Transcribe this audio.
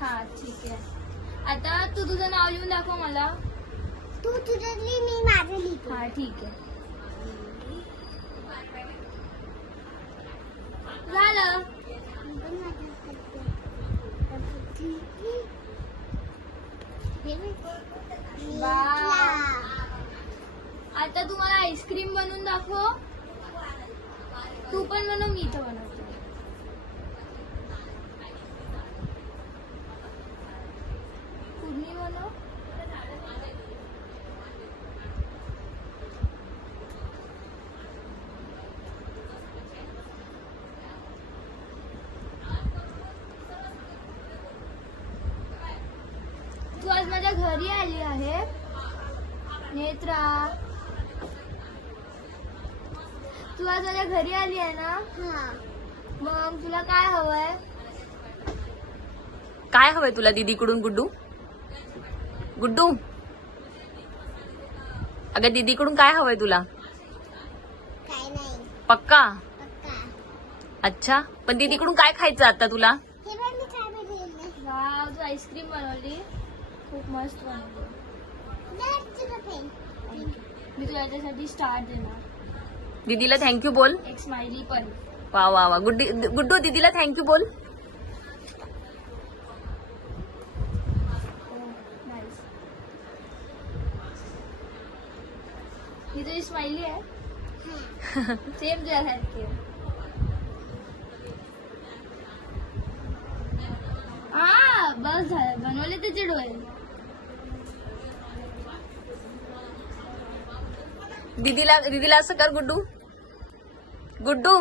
हा ठीक आहे. आता तू तुझं नाव लिहून दाखव मला. तू तुझं लिही मी माझं लिहितो. हा ठीक आहे. झालं. आता तुम्हाला आईस्क्रीम बनवून दाखव. तू पण बनव मी इथं बनवतो पूर्णी बनव तू आज माझ्या घरी आली आहे. नेत्रा. तू आज माझ्या घरी आली आहे ना? हा. मग तुला काय हवंय? काय हवंय तुला दीदीकडून गुड्डू? गुड्डू? अगं दीदीकडून काय हवंय तुला? काय नाही. पक्का? पक्का. अच्छा. पण दीदीकडून काय खायचं आता तुला? हे बघ मी काय बनवलं वाव तू आईस्क्रीम बनवली? खूप मस्त बनवली. मी तुला याच्यासाठी स्टार देणार दीदीला थँक्यू बोल। एक स्माइली पण वा वा वा गुड्डी गुड्डू दीदीला थँक्यू बोल। ही तुझी स्माइली आहे सेम तुझ्यासारखी आहे. हा बस झालं बनवले त्याचे डोळे दीदीला दीदीला असं कर गुड्डू. गुड्डू.